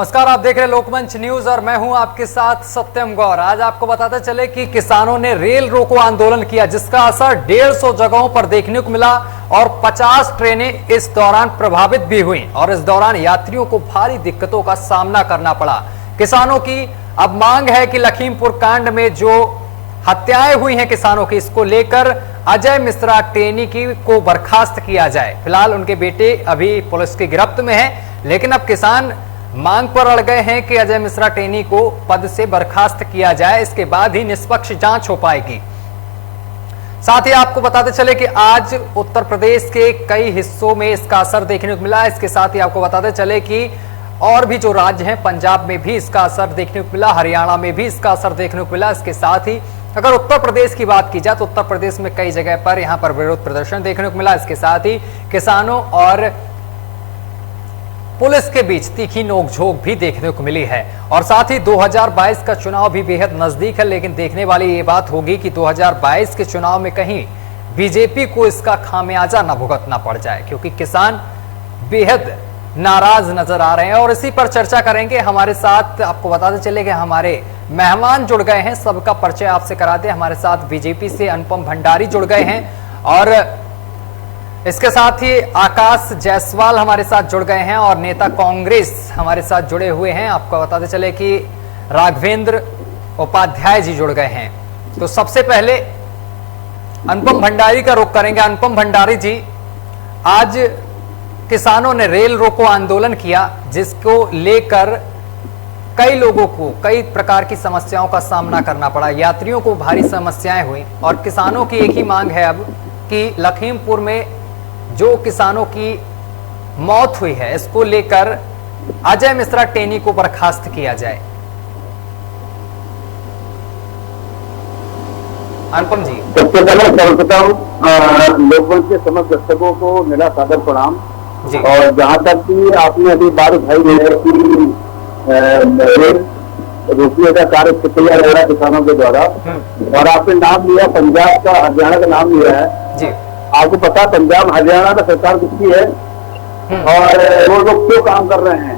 नमस्कार, आप देख रहे हैं लोकमंच न्यूज और मैं हूं आपके साथ सत्यम गौर। आज आपको बताते चले कि किसानों ने रेल रोको आंदोलन किया, जिसका असर 150 जगहों पर देखने को मिला और 50 ट्रेनें इस दौरान प्रभावित भी हुई और इस दौरान यात्रियों को भारी दिक्कतों का सामना करना पड़ा। किसानों की अब मांग है कि लखीमपुर कांड में जो हत्याएं हुई हैं किसानों की, इसको लेकर अजय मिश्रा टेनी को बर्खास्त किया जाए। फिलहाल उनके बेटे अभी पुलिस की गिरफ्त में हैं, लेकिन अब किसान मांग पर अड़ गए हैं कि अजय मिश्रा टेनी को पद से बर्खास्त किया जाए, इसके बाद ही निष्पक्ष जांच हो पाएगी। साथ ही आपको बताते चले कि आज उत्तर प्रदेश के कई हिस्सों में इसका असर देखने को मिला। इसके साथ ही आपको बताते चले कि और भी जो राज्य हैं, पंजाब में भी इसका असर देखने को मिला, हरियाणा में भी इसका असर देखने को मिला। इसके साथ ही अगर उत्तर प्रदेश की बात की जाए तो उत्तर प्रदेश में कई जगह पर यहां पर विरोध प्रदर्शन देखने को मिला। इसके साथ ही किसानों और पुलिस के बीच तीखी नोकझोंक भी देखने को मिली है। और साथ ही 2022 का चुनाव भी बेहद नजदीक है, लेकिन देखने वाली ये बात होगी कि 2022 के चुनाव में कहीं बीजेपी को इसका खामियाजा न भुगतना पड़ जाए, क्योंकि किसान बेहद नाराज नजर आ रहे हैं। और इसी पर चर्चा करेंगे। हमारे साथ आपको बताते चले कि हमारे मेहमान जुड़ गए हैं, सबका परिचय आपसे करा दे। हमारे साथ बीजेपी से अनुपम भंडारी जुड़ गए हैं और इसके साथ ही आकाश जायसवाल हमारे साथ जुड़ गए हैं और नेता कांग्रेस हमारे साथ जुड़े हुए हैं। आपको बताते चले कि राघवेंद्र उपाध्याय जी जुड़ गए हैं। तो सबसे पहले अनुपम भंडारी का रुख करेंगे। अनुपम भंडारी जी, आज किसानों ने रेल रोको आंदोलन किया, जिसको लेकर कई लोगों को कई प्रकार की समस्याओं का सामना करना पड़ा, यात्रियों को भारी समस्याएं हुई और किसानों की एक ही मांग है अब कि लखीमपुर में जो किसानों की मौत हुई है, इसको लेकर अजय मिश्रा टेनी को बर्खास्त किया जाए। अनुपम जी, सबसे पहले सर्वप्रथम लोकमंच के समस्त दर्शकों को मेरा सादर प्रणाम जी। और जहां तक कि आपने अभी बात उठाई है कि रेल रोकने का कार्य किया जा रहा है किसानों के द्वारा, और आपने नाम लिया पंजाब का, हरियाणा का नाम लिया है जी। आपको पता पंजाब हरियाणा में सरकार किसकी है और वो लोग क्यों काम कर रहे हैं,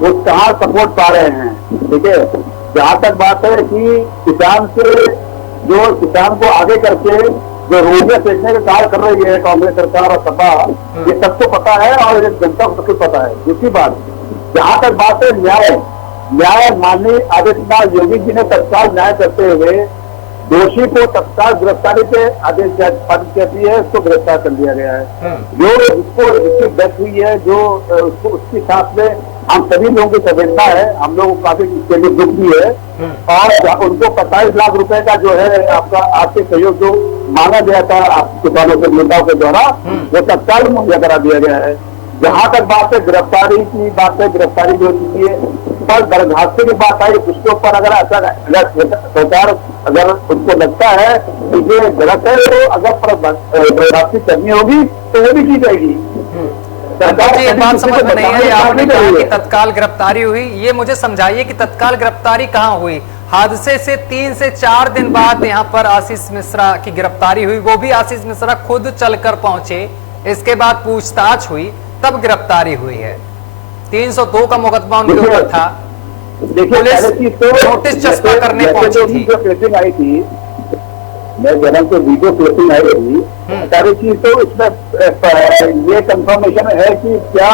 वो कहाँ सपोर्ट पा रहे हैं, ठीक है। जहां तक बात है कि किसान से जो किसान को आगे करके जो रोजियां सेकने का कार्य कर रही है कांग्रेस सरकार और सपा, ये सबको पता है और जनता को सबको पता है। दूसरी बात, जहां तक बात है न्याय माननीय आदित्यनाथ योगी जी ने तत्काल न्याय करते हुए दोषी को तत्काल गिरफ्तारी पे आदेश पारित कर दिए है, उसको गिरफ्तार कर दिया गया है। जो जिसकी डेथ हुई है, जो उसको उसके साथ में हम सभी लोगों की संवेदना है, हम लोग को काफी इसके लिए दुख भी है और उनको 25 लाख रुपए का जो है आपका आर्थिक सहयोग जो मांगा गया था किसानों के नेताओं के द्वारा, वो तत्काल मुहैया करा दिया गया है। जहां तक बात है गिरफ्तारी की बात है, गिरफ्तारी जो चुकी है, पर बर्खास्ती की बात आई, उसके ऊपर अगर सरकार अगर उनको लगता है कि ये गलत है, तो अगर बर्खास्ती करनी होगी तो वो भी की जाएगी। ये बात समझ में नहीं है, आपने कहा कि तत्काल गिरफ्तारी हुई, ये मुझे समझाइए कि तत्काल गिरफ्तारी कहाँ हुई। हादसे से 3 से 4 दिन बाद यहाँ पर आशीष मिश्रा की गिरफ्तारी हुई, वो भी आशीष मिश्रा खुद चलकर पहुंचे, इसके बाद पूछताछ हुई, तब गिरफ्तारी हुई है। 302 का मुकदमा उनके ऊपर था। देखिए, नोटिस चस्पा करने पहुंची थी। क्लिपिंग आई थी, मैं जन्म से वीडियो क्लिपिंग आई थी, सारी चीज तो इसमें ये कंफर्मेशन है कि क्या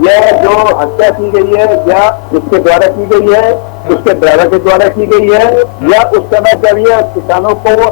यह जो हत्या की गई है या उसके द्वारा की गई है, उसके ड्राइवर के द्वारा की गई है, या उस समय जब ये किसानों को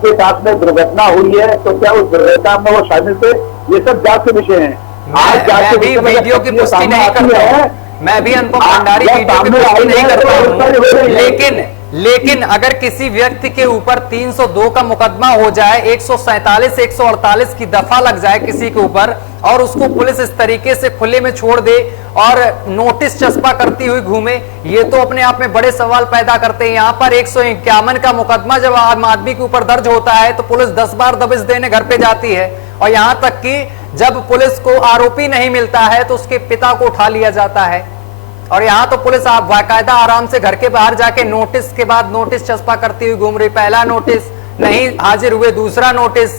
के साथ में दुर्घटना हुई है तो क्या उस दुर्घटना में वो शामिल थे, ये सब जांच के विषय हैं। मैं भी वीडियो की पुष्टि नहीं करता हूं, मैं भी अनुपम भंडारी वीडियो की पुष्टि नहीं करता हूं, लेकिन अगर किसी व्यक्ति के ऊपर 302 का मुकदमा हो जाए, 147 148 की दफा लग जाए किसी के ऊपर, और उसको पुलिस इस तरीके से खुले में छोड़ दे और नोटिस चस्पा करती हुई घूमे, ये तो अपने आप में बड़े सवाल पैदा करते हैं। यहाँ पर 151 का मुकदमा जब आम आदमी के ऊपर दर्ज होता है तो पुलिस 10 बार दबिश देने घर पे जाती है, और यहाँ तक कि जब पुलिस को आरोपी नहीं मिलता है तो उसके पिता को उठा लिया जाता है। और यहाँ तो पुलिस आप बाकायदा आराम से घर के बाहर जाके नोटिस के बाद नोटिस चस्पा करती हुई घूम रही। पहला नोटिस नहीं हाजिर हुए, दूसरा नोटिस।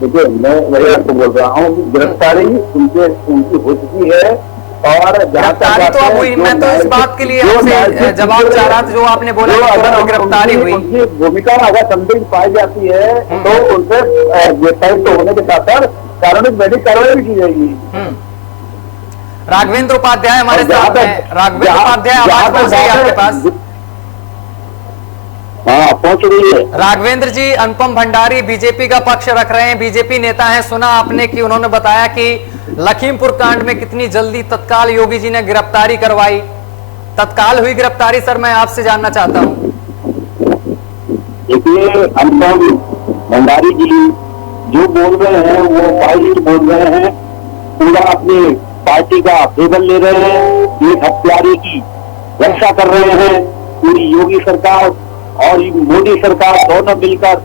देखिए, मैं वही आपको बोल रहा हूँ कि गिरफ्तारी उनकी हो चुकी है। और गिरफ्तारी तो अब हुई, मैं तो इस बात के लिए आपसे जवाब चाह रहा था जो आपने बोला कि दोनों की गिरफ्तारी हुई। उनकी भूमिका अगर संदिग्ध पाई जाती है तो उनसे गिरफ्तारी तो होने के साथ साथ कानूनी वैधिक कार्रवाई भी की जाएगी। राघवेंद्र उपाध्याय हमारे साथ हैं। राघवेंद्र उपाध्याय, आवाज पहुंच रही है आपके पास? हाँ, पहुंच रही है। राघवेंद्र जी, अनुपम भंडारी बीजेपी का पक्ष रख रहे हैं, बीजेपी नेता हैं। सुना आपने कि उन्होंने बताया कि लखीमपुर कांड में कितनी जल्दी तत्काल योगी जी ने गिरफ्तारी करवाई। तत्काल हुई गिरफ्तारी, सर मैं आपसे जानना चाहता हूं। देखिए, अनुपम भंडारी जी जो बोल रहे हैं वो बाइट बोल रहे हैं, पूरा अपनी पार्टी का फेवर ले रहे हैं, एक हत्यारे की रक्षा कर रहे हैं। पूरी योगी सरकार और मोदी सरकार दोनों मिलकर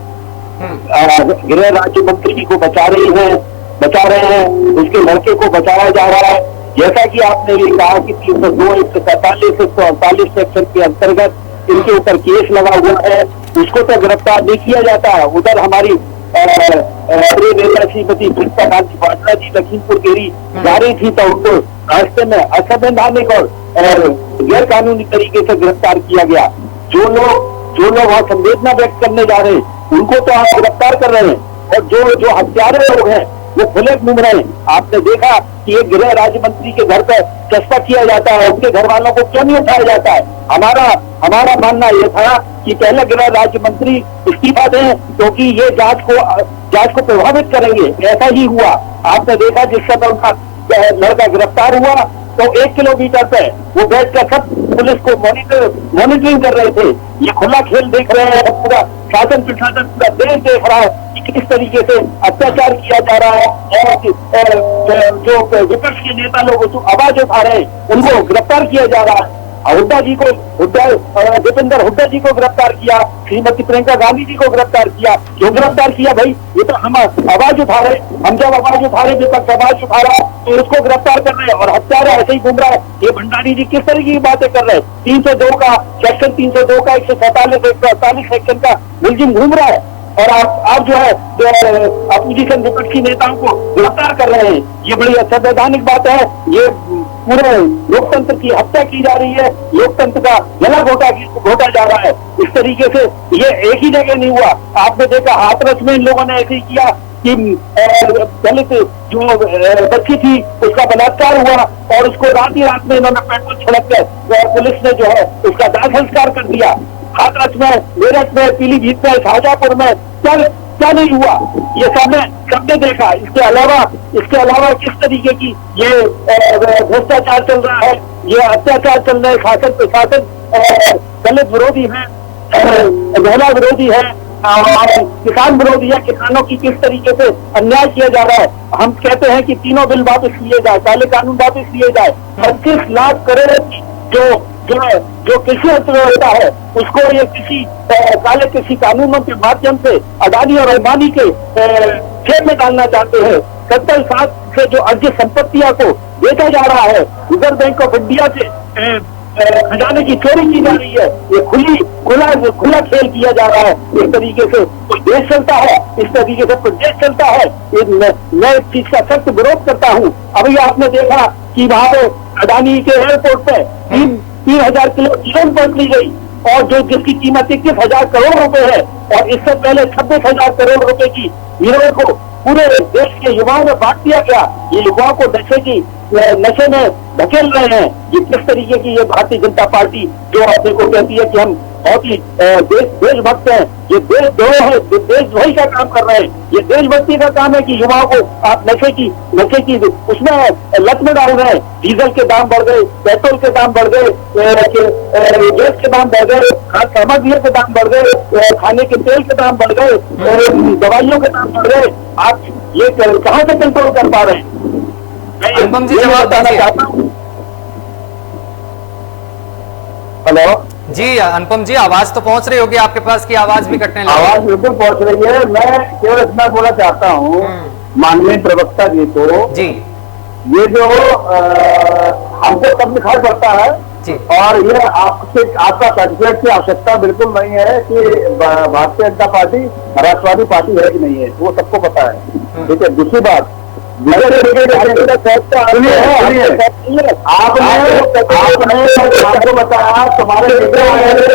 गृह राज्य मंत्री जी को बचा रहे हैं, उसके लड़के को बचाया जा रहा है। जैसा कि आपने भी कहा कि 302, 147, 148 सेक्शन के अंतर्गत इनके ऊपर केस लगा हुआ है, उसको तो गिरफ्तार नहीं किया जाता है। उधर हमारी नेता श्रीमती प्रियंका गांधी वाड्रा जी लखीमपुर खीरी जा रही थी तो उनको रास्ते में असंवैधानिक और गैर कानूनी तरीके से गिरफ्तार किया गया। जो लोग वहां संवेदना व्यक्त करने जा रहे हैं उनको तो आप गिरफ्तार कर रहे हैं, और जो हत्यारे लोग हैं वो खुले घूम रहे हैं। आपने देखा कि एक गृह राज्य मंत्री के घर पर चस्पा किया जाता है, उसके घर वालों को क्यों नहीं उठाया जाता है? हमारा मानना यह था कि पहले गृह राज्य मंत्री इस्तीफा दें, क्योंकि ये जांच को प्रभावित करेंगे। ऐसा ही हुआ। आपने देखा जिस समय उनका लड़का गिरफ्तार हुआ तो 1 किलोमीटर पे वो बैठकर सब पुलिस को मॉनिटरिंग कर रहे थे। ये खुला खेल देख रहे हैं, पूरा शासन प्रशासन पूरा देश देख रहा है कि किस तरीके से अत्याचार किया जा रहा है, और जो विपक्ष के नेता लोग जो आवाज उठा रहे हैं उनको गिरफ्तार किया जा रहा है। दीपेंद्र हुड्डा जी को गिरफ्तार किया, श्रीमती प्रियंका गांधी जी को गिरफ्तार किया। क्यों गिरफ्तार किया भाई? ये तो हम आवाज उठा रहे, हम जब आवाज उठा रहे, विपक्ष आवाज उठा रहा तो उसको गिरफ्तार कर रहे हैं, और हत्यारा ऐसे ही घूम रहा है। ये भंडारी जी किस तरीके की बातें कर रहे हैं? 302 का सेक्शन 147, 148 सेक्शन का मुलजिम घूम रहा है, और आप जो है अपोजिशन विपक्षी नेताओं को गिरफ्तार कर रहे हैं। ये बड़ी असंवैधानिक बात है। ये पूरे लोकतंत्र की हत्या की जा रही है, लोकतंत्र का गला घोटा जा रहा है। इस तरीके से ये एक ही जगह नहीं हुआ। आपने देखा हाथरस में इन लोगों ने ऐसे ही किया कि दलित जो बच्ची थी उसका बलात्कार हुआ, और उसको रात ही रात में इन्होंने पेट्रोल छिड़क कर पुलिस ने जो है उसका दाह संस्कार कर दिया। हाथरस में, मेरठ में, पीलीभीत में, शाहजहांपुर में क्या नहीं हुआ? ये सबने देखा। इसके अलावा किस तरीके की ये भ्रष्टाचार चल रहा है, ये अत्याचार चल रहा है। शासन प्रशासन दलित विरोधी है, महिला विरोधी है, किसान विरोधी है। किसानों की किस तरीके से अन्याय किया जा रहा है। हम कहते हैं कि तीनों बिल वापस लिए जाए, काले कानून वापस लिए जाए। 25 लाख करोड़ की जो कृषि अर्थव्यवस्था है उसको ये काले कृषि कानूनों के माध्यम से अदानी और अंबानी के जेब में डालना चाहते हैं। 70 साल से जो अर्जित संपत्तियों को बेचा जा रहा है, रिजर्व बैंक ऑफ इंडिया से खजाने की चोरी की जा रही है। ये खुला खेल किया जा रहा है। इस तरीके से कोई देश चलता है, इस तरीके से कोई देश चलता है। मैं इस चीज का सख्त विरोध करता हूँ। अभी आपने देखा कि वहां पे अडानी के एयरपोर्ट पे 3,000 किलो हीरोइन पकड़ ली गई, और जिसकी कीमत 21,000 करोड़ रुपए है, और इससे पहले 26,000 करोड़ रुपए की हीरोइन को पूरे देश के युवाओं में बांट दिया गया। ये युवाओं को नशे में धकेल रहे हैं। ये किस तरीके की ये भारतीय जनता पार्टी जो अपने को कहती है कि हम बहुत ही देशभक्त हैं, ये देशद्रोही का काम कर रहे हैं। ये देशभक्ति का काम है कि युवाओं को आप नशे की उसमें लत में डाल रहे हैं। डीजल के दाम बढ़ गए, पेट्रोल के दाम बढ़ गए, गैस के दाम बढ़ गए, खाद्य सामग्रियों के दाम बढ़ गए, खाने के तेल के दाम बढ़ गए, दवाइयों के दाम बढ़ गए। आप ये कहाँ से कंट्रोल कर पा रहे हैं? अनुपम जी जवाब दीजिए। हेलो जी अनुपम जी, आवाज तो पहुंच रही होगी आपके पास की आवाज भी कटने लगी। आवाज बिल्कुल पहुंच रही है। मैं केवल इतना बोलना चाहता हूँ माननीय प्रवक्ता जी को, जी ये जो हमको तब दिखाई पड़ता है जी। और ये आपका सर्टिफिकेट की आवश्यकता बिल्कुल नहीं है कि भारतीय जनता पार्टी राष्ट्रवादी पार्टी है कि नहीं है, वो सबको पता है। ठीक है, दूसरी बात, आपने आपको बताया तुम्हारे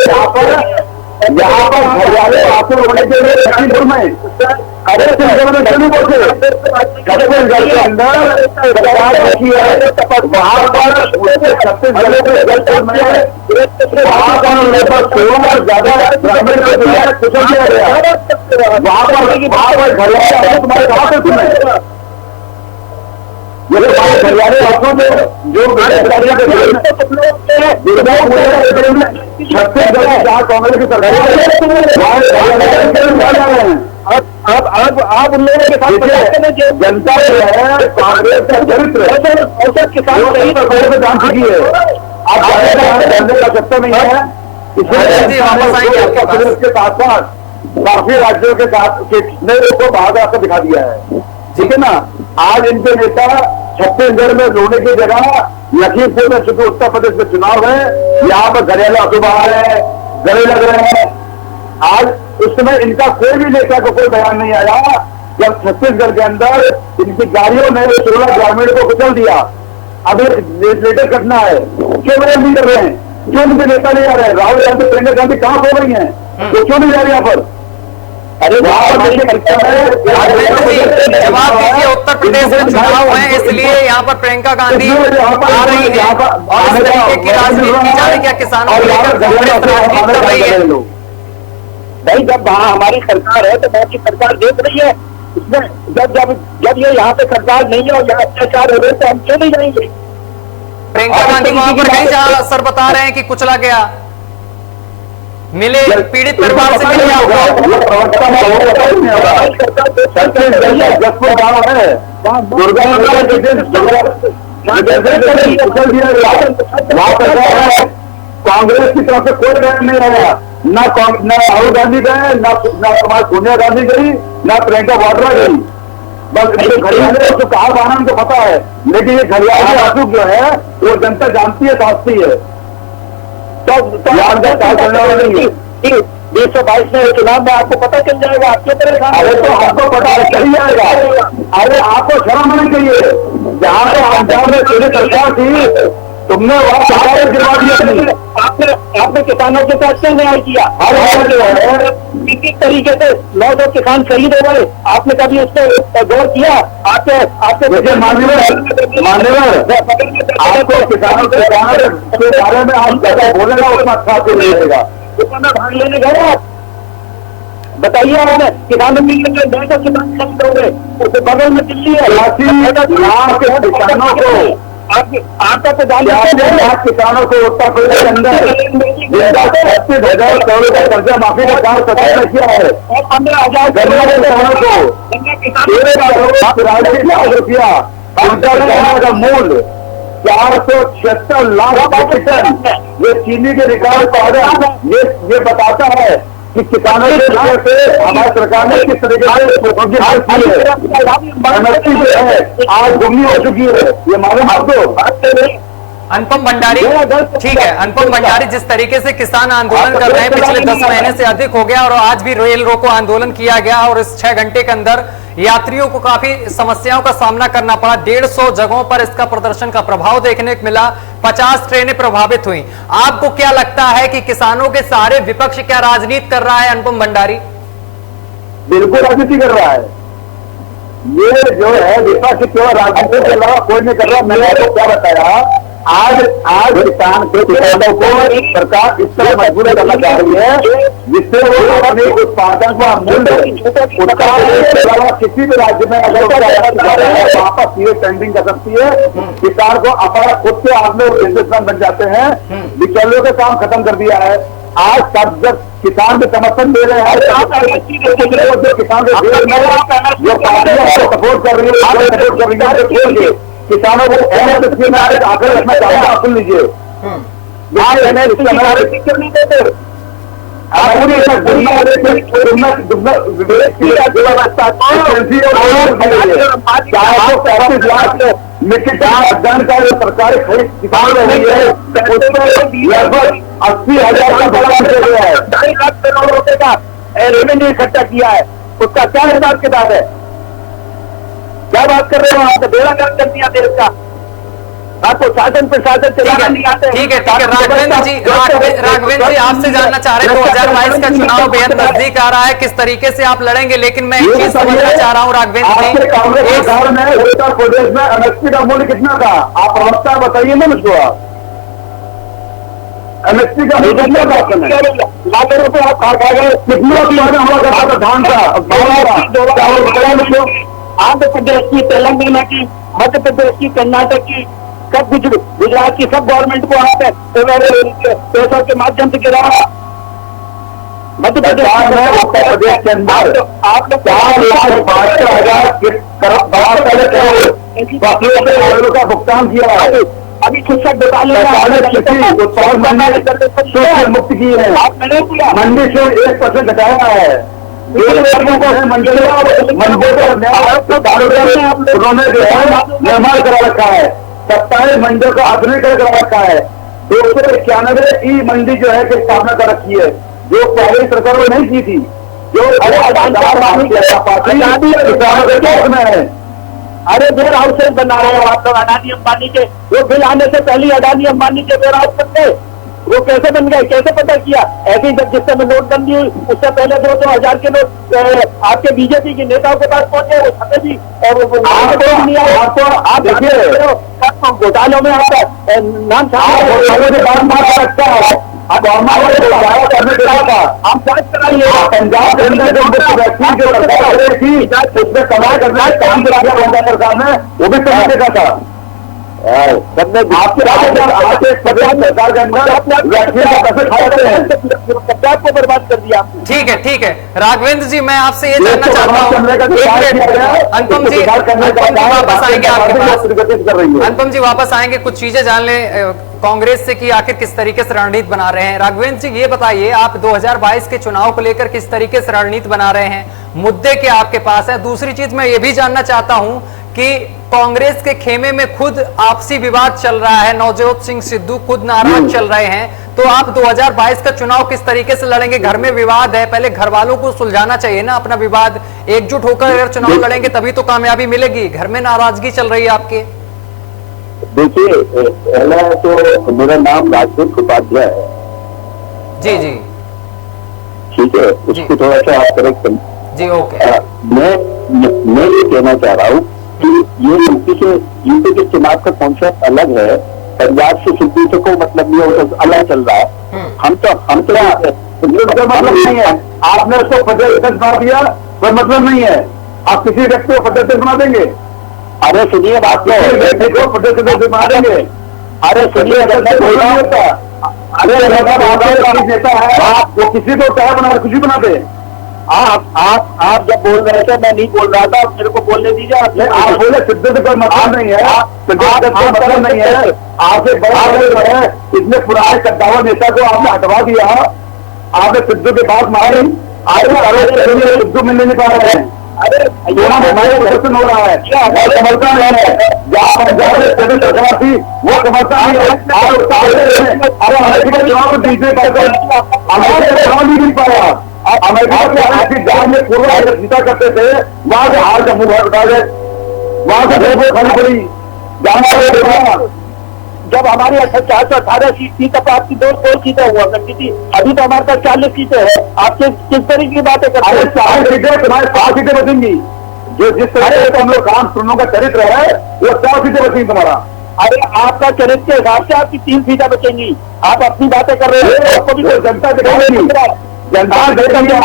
यहाँ पर हरियाणा आंसू होने के लिए लखीमपुर में अंदर सरकार रखी है, वहां पर छत्तीसगढ़ में वहां पर लगभग 16 ज्यादा ग्रामीण को कुशल किया गया। वहां पर हरियाणा तुम्हारे कहा थे तुम्हें हरियाणा आंसू जो छत्तीसगढ़ में जहाँ कांग्रेस की सरकार आप उन लोगों के साथ जनता जो है कांग्रेस का चरित्र औसत किसान जान चुकी है। आप जानने का सत्य नहीं है। इसलिए के साथ साथ काफी राज्यों के साथ कितने को बाहर आकर दिखा दिया है। ठीक है ना, आज इनके नेता छत्तीसगढ़ में लोने की जगह लखीमपुर में, चूंकि उत्तर प्रदेश में चुनाव है, यहाँ पर घरेलू अखबार है, गले लग रहे हैं। आज उस समय इनका कोई भी नेता को कोई बयान नहीं आया जब छत्तीसगढ़ के अंदर इनकी गाड़ियों ने 16 ग्रामीण को कुचल दिया। अब लेटेस्ट घटना है, क्यों बयान नहीं कर रहे हैं, क्यों उनके नेता नहीं आ रहे हैं? राहुल गांधी, प्रियंका गांधी कहां खो रही है, वो क्यों नहीं जा रही यहाँ पर? अरे जवाब दीजिए, उत्तर प्रदेश में चुनाव है इसलिए यहाँ पर प्रियंका गांधी आ रही है और इस तरीके की राजनीति की जा रही है, किसानों को लेकर कांग्रेस राजनीति कर रही है। भाई जब वहाँ हमारी सरकार है तो बाकी सरकार देख रही है, इसमें जब ये यहाँ पे सरकार नहीं है और यहाँ अत्याचार हो रहे तो हम क्यों नहीं जाएंगे? प्रियंका गांधी वहां पर कहीं जहाँ सर बता रहे हैं कि कुचला गया, मिले पीड़ित परिवार से मिले जसपुर गाँव है, दुर्गा कांग्रेस की तरफ से कोई बयान नहीं आया, ना राहुल गांधी गए, ना कुमार सोनिया गांधी गई, ना प्रियंका वाड्रा गई। बस घरियाले तो कहा बाना उनको पता है, लेकिन ये घरियाले आंसू जो है वो जनता जानती है, समझती है। तो 222 में चुनाव में आपको पता चल जाएगा, आपके परेशान। अरे तो आपको पता चल जाएगा। अरे आपको शर्म आनी चाहिए, जहाँ पे पंजाब में तेरी सरकार थी तुमने वहाँ सरकार गिरवा दिया। आपने किसानों के साथ क्यों न्याय किया? हर जो है किसी तरीके से 900 किसान शहीद हो गए, आपने कभी उस पर गौर किया? आपके मान्यवर आपको किसानों के बारे में आप कैसा बोलेगा उतना अच्छा से नहीं रहेगा। उसमें भाग लेने गए आप, बताइए आपने किसानों की 200 किसान शहीद हो गए, उसके बगल में दिल्ली है, यहाँ के किसानों को आपका तो किसानों को उत्तर प्रदेश के अंदर 36,000 करोड़ का कर्जा माफी का काम सरकार ने किया है। 15,000 किसानों को 83 रुपया उनका गन्ने का मूल्य 476 लाख टन, ये चीनी के रिकॉर्ड पर ये बताता है कि किसानों के लिए से हमारी सरकार ने किस तरीके से उनकी हाल की है। एमएसपी जो है आज गुमनी हो चुकी है, ये मालूम आपको? अनुपम भंडारी, ठीक है, अनुपम भंडारी, जिस तरीके से किसान आंदोलन कर रहे हैं पिछले 10 महीने से अधिक हो गया और आज भी रेल रोको आंदोलन किया गया और इस 6 घंटे के अंदर यात्रियों को काफी समस्याओं का सामना करना पड़ा। 150 जगहों पर इसका प्रदर्शन का प्रभाव देखने को मिला, 50 ट्रेनें प्रभावित हुई। आपको क्या लगता है कि किसानों के सारे विपक्ष क्या राजनीति कर रहा है? अनुपम भंडारी बिल्कुल राजनीति कर रहा है। ये जो है विपक्ष केवल राजनीति के अलावा कोई नहीं कर रहा। मैंने आपको क्या बताया, आज किसानों को सरकार इस तरह मजबूर करना चाह रही है जिससे वो अपने उत्पादन का मूल्य किसी भी राज्य में अगर वहां पर सीधे टेंडिंग कर सकती है। किसान को अपना खुद के आप में बिजनेसमैन बन जाते हैं, बिचौलियों का काम खत्म कर दिया है। आज सब जब किसान के समर्थन दे रहे हैं, जो किसान के जो पार्टियां सपोर्ट कर रही है, किसानों को एमएसपी में आकर रखना चाहूंगा, आप सुन लीजिए। मिट्टी का मतदान का जो सरकारी खरीद किसान रही है उसमें लगभग 80,000 का बड़ा दे गया है। 2.5 लाख करोड़ रुपए का रेवेन्यू इकट्ठा किया है, उसका क्या हिसाब किताब है? क्या बात कर रहे हो आप? बेड़ा गर्क कर दिया देश का। आपको शासन प्रशासन चलाना नहीं आते। ठीक है राघवेंद्र जी आपसे जानना चाह रहे हैं 2022 का चुनाव बेहद नजदीक आ रहा है, किस तरीके से आप लड़ेंगे, लेकिन मैं एक चीज समझना चाह रहा हूँ राघवेंद्र जी, कांग्रेस सरकार में उत्तर प्रदेश में एमएसपी का मूल्य कितना था? आप प्रवक्ता बताइए ना मुझको। आप एमएसपी का मूल्य कितना था? लाखों रुपए आप खा गए। कितना हुआ करता था धान का? आंध्र प्रदेश की, तेलंगाना की, मध्य प्रदेश की, कर्नाटक की, सब गुजरात की सब गवर्नमेंट को आप पैसों के माध्यम से गिरा। मध्य प्रदेश उत्तर प्रदेश के अंदर आप लोग 4,62,000 करोड़ का भुगतान किया है। अभी शिक्षक घोटाले मुक्त की है। मंडी से 1% घटाया है। उन्होंने निर्माण करा रखा है। 27 मंडियों का आधुनिकीकरण करा रखा है। 291 ई मंडी जो है कि स्थापना कर रखी है, जो पहले सरकार ने नहीं की थी। जो अरे वेयर हाउसेज बना रहे हो आप लोग अडानी अंबानी के। वो बिल आने से पहले अडानी अंबानी के वेयर हाउस बन गए। वो कैसे बन गए, कैसे पता किया? ऐसे जब जिस समय नोटबंदी हुई उससे पहले 200,000 के नोट आपके बीजेपी के नेताओं के पास पहुंचे, वो छपे भी और नहीं आए। आप देखिए घोटालों में आपका नाम आप जांच कराइए। पंजाब के अंदर उसमें कमाई करना काम करा दिया सरकार ने, वो भी कमा देखा था। आपके सरकार के अंदर को बर्बाद कर दिया। ठीक है राघवेंद्र जी, मैं आपसे ये जानना चाहता हूँ, अनुपम जी वापस आएंगे आपके पास। अनुपम जी वापस आएंगे, कुछ चीजें जान ले कांग्रेस से कि आखिर किस तरीके से रणनीति बना रहे हैं। राघवेंद्र जी ये बताइए, आप 2022 के चुनाव को लेकर किस तरीके से रणनीति बना रहे हैं, मुद्दे क्या आपके पास है? दूसरी चीज मैं ये भी जानना चाहता हूं कि कांग्रेस के खेमे में खुद आपसी विवाद चल रहा है, नवजोत सिंह सिद्धू खुद नाराज चल रहे हैं, तो आप 2022 का चुनाव किस तरीके से लड़ेंगे? घर में विवाद है, पहले घर वालों को सुलझाना चाहिए ना अपना विवाद। एकजुट होकर अगर चुनाव लड़ेंगे तभी तो कामयाबी मिलेगी। घर में नाराजगी चल रही है आपके। देखिए, पहला तो मेरा नाम राजपूत उपाध्याय है। जी ठीक है, उसको थोड़ा सा आप करेक्ट कर जी। ओके, मैं ये कहना चाह रहा हूँ कि ये यूपी के चुनाव का कॉन्सेप्ट अलग है, पंजाब से सिद्धू से कोई मतलब नहीं है, अलग चल रहा है। हम तो मतलब नहीं है। आपने उसको प्रदेश बना दिया, कोई मतलब नहीं है। आप किसी व्यक्ति को प्रदेश बना देंगे? अरे सुनिए बात को प्रदेश बना देंगे। अरे सुनिए, अरे नेता है वो किसी को चाहे बना खुशी बना दे। आप जब बोल रहे थे मैं नहीं बोल रहा था, मेरे को बोलने दीजिए। आप बोले सिद्धू से कोई मतलब नहीं है, मतलब नहीं है। आपसे बड़ा है, इतने पुराने कद्दावर नेता को आपने हटवा दिया। आपने सिद्धू के बात मारी, आज सिद्धू मिलने नहीं पा रहे हैं। अरे हमारे प्रदर्शन हो रहा है, समर्थन है। जहाँ पंजाब में सरकार थी वो समर्थन नहीं है। अरे अमेरिका चुनाव को जीतने हमारे चुनाव नहीं जीत पाया। अमेरिका के ऐसी जहाँ में पूर्व जीता करते थे, वहां से हार का मुंह उठा गए, वहां से खानी पड़ी। जब हमारी 418 सीट थी तब आपकी 2 सीटें हुआ करती थी, अभी तो हमारे पास 40 सीटें हैं। आप किस तरीके की बातें करते हैं? 4 सीटें तुम्हारे 7 सीटें बचेंगी। जो जिस तरह से हम लोग काम सुनों का चरित्र है वो 4 सीटें बचेंगी तुम्हारा। अरे आपका चरित्र के हिसाब से आपकी 3 सीटें बचेंगी। आप अपनी बातें कर रहे हैं, आपको भी कोई जनता दिखाएगी। जनता देखेंगे और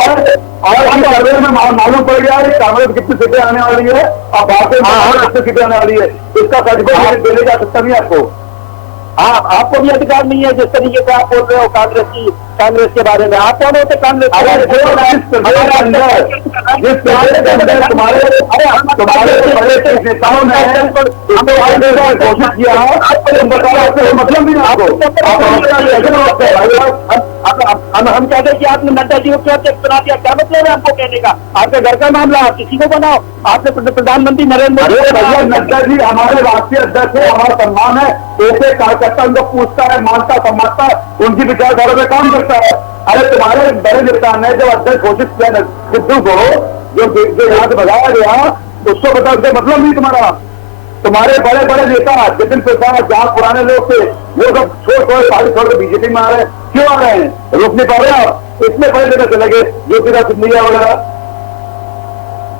सर्वे में मालूम पड़ गया है कांग्रेस कितनी सीटें आने वाली है और भारतीय कितनी सीटें आने वाली है। इसका सर्टिफिकेट देने जा सकता नहीं आपको। आपको भी अधिकार नहीं है जिस तरीके से आप बोल रहे हो कांग्रेस के बारे में। आप कौन होते कांग्रेस? तुम्हारे नेताओं ने घोषित किया है, मतलब नहीं आपको। अब हम कहते हैं कि आपने नड्डा जी को क्यों अध्यक्ष बना दिया, क्या मतलब है हमको कहने का? आपके घर का मामला, आप किसी को बनाओ। आपने प्रधानमंत्री नरेंद्र मोदी, भैया नड्डा जी हमारे राष्ट्रीय अध्यक्ष है, हमारा सम्मान है, एक एक कार्यकर्ता उनको पूछता है, मानता समझता, उनकी विचारधारा में काम करता है। अरे तुम्हारे बड़े नेता ने जब अध्यक्ष घोषित किया सिद्धू को, जो यहाँ से भगाया गया, उसको बता मतलब नहीं तुम्हारा। तुम्हारे बड़े बड़े नेता जतिन प्रसाद, जहां पुराने लोग थे, वो सब छोड़ छोड़ बीजेपी में आ रहे हैं। क्यों आ रहे हैं? रोक नहीं पा रहे आप? इतने बड़े नेता चले गए, ज्योतिराज सिंधिया वगैरह।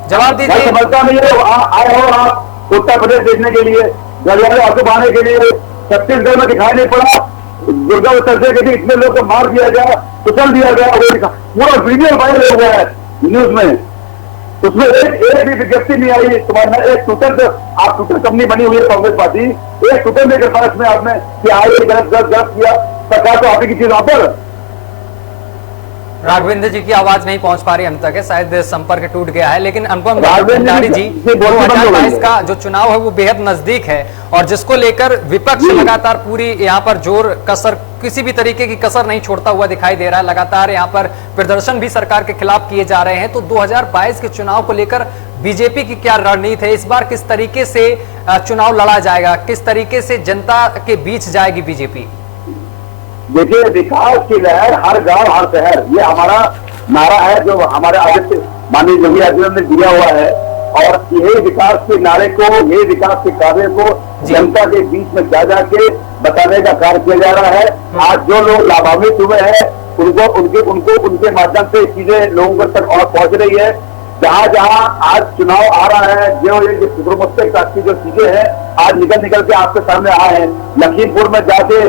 जवाब दीजिए। समझता नहीं है, आए हो आप उत्तर प्रदेश देखने के लिए, गलियारे आंसू बहाने के लिए। छत्तीसगढ़ में दिखाई नहीं पड़ा, दुर्गा उत्सव के लिए इतने लोग को मार दिया गया, कुचल दिया गया, पूरा वीडियो वायरल हुआ है न्यूज में। उसमें एक भी विज्ञप्ति नहीं आई तुम्हारा। एक ट्विटर, आप ट्विटर कंपनी बनी हुई है कांग्रेस पार्टी, एक ट्विटर नहीं कर पाया इसमें आपने कि आए गलत किया, सरकार तो आपकी चीज वहां पर। राघवेंद्र जी की आवाज नहीं पहुंच पा रही हम तक है, शायद संपर्क टूट गया है। लेकिन अनुपम भंडारी जी, 2022 का जो चुनाव है वो बेहद नजदीक है और जिसको लेकर विपक्ष लगातार पूरी यहाँ पर जोर कसर, किसी भी तरीके की कसर नहीं छोड़ता हुआ दिखाई दे रहा है। लगातार यहाँ पर प्रदर्शन भी सरकार के खिलाफ किए जा रहे हैं। तो 2022 के चुनाव को लेकर बीजेपी की क्या रणनीति है? इस बार किस तरीके से चुनाव लड़ा जाएगा? किस तरीके से जनता के बीच जाएगी बीजेपी? देखिए, विकास की लहर हर गांव हर शहर, ये हमारा नारा है जो हमारे आदित्य माननीय योगी आदित्यनाथ ने दिया हुआ है। और यही विकास के नारे को, यही विकास के कार्य को जनता के बीच में जा जाके बताने का कार्य किया जा रहा है। आज जो लोग लाभान्वित हुए हैं उनके माध्यम से चीजें लोगों तक और पहुंच रही है। जहां जहां आज चुनाव आ रहा है, जो ये की जो चीजें हैं आज निकल के आपके सामने आए हैं। लखीमपुर में जाके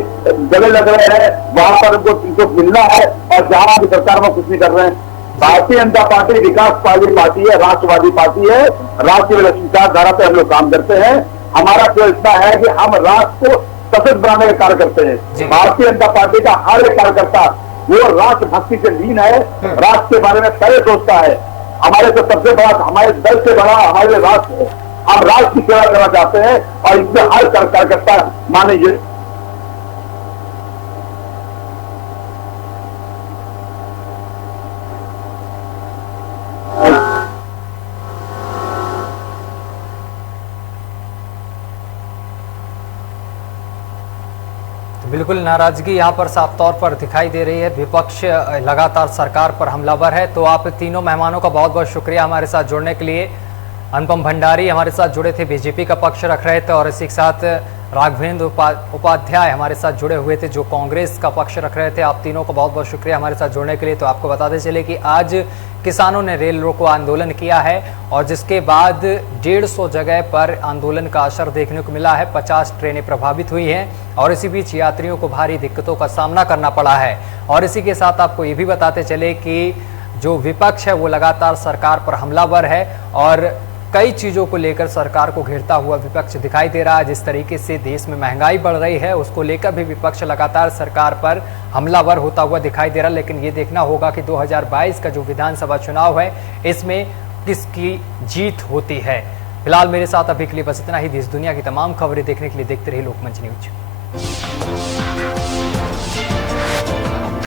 गले लग रहे हैं, वहां पर इनको मिलना है, और जहां भी सरकार में कुछ नहीं कर रहे हैं। भारतीय जनता पार्टी विकास वाली पार्टी है, राष्ट्रवादी पार्टी है, राष्ट्रीय विचारधारा पे हम लोग काम करते हैं। हमारा तो इतना है कि हम राष्ट्र को सशक्त बनाने का कार्य करते हैं। भारतीय जनता पार्टी का हर एक कार्यकर्ता वो राष्ट्र भक्ति से लीन है, राष्ट्र के बारे में पहले सोचता है। हमारे तो सबसे बड़ा, हमारे दल से बड़ा हमारे राष्ट्र, हम राष्ट्र की सेवा करना चाहते हैं और इसमें हर कार्यकर्ता माने। बिल्कुल नाराजगी यहाँ पर साफ तौर पर दिखाई दे रही है। विपक्ष लगातार सरकार पर हमलावर है। तो आप तीनों मेहमानों का बहुत बहुत शुक्रिया हमारे साथ जुड़ने के लिए। अनुपम भंडारी हमारे साथ जुड़े थे, बीजेपी का पक्ष रख रहे थे, और इसी के साथ राघवेंद्र उपाध्याय हमारे साथ जुड़े हुए थे जो कांग्रेस का पक्ष रख रहे थे। आप तीनों का बहुत बहुत शुक्रिया हमारे साथ जुड़ने के लिए। तो आपको बताते चले कि आज किसानों ने रेल रोको आंदोलन किया है और जिसके बाद 150 जगह पर आंदोलन का असर देखने को मिला है। 50 ट्रेनें प्रभावित हुई हैं और इसी बीच यात्रियों को भारी दिक्कतों का सामना करना पड़ा है। और इसी के साथ आपको ये भी बताते चले कि जो विपक्ष है वो लगातार सरकार पर हमलावर है और कई चीज़ों को लेकर सरकार को घेरता हुआ विपक्ष दिखाई दे रहा है। जिस तरीके से देश में महंगाई बढ़ रही है उसको लेकर भी विपक्ष लगातार सरकार पर हमलावर होता हुआ दिखाई दे रहा है। लेकिन ये देखना होगा कि 2022 का जो विधानसभा चुनाव है इसमें किसकी जीत होती है। फिलहाल मेरे साथ अभी के लिए बस इतना ही। देश दुनिया की तमाम खबरें देखने के लिए देखते रहिए लोकमंच न्यूज।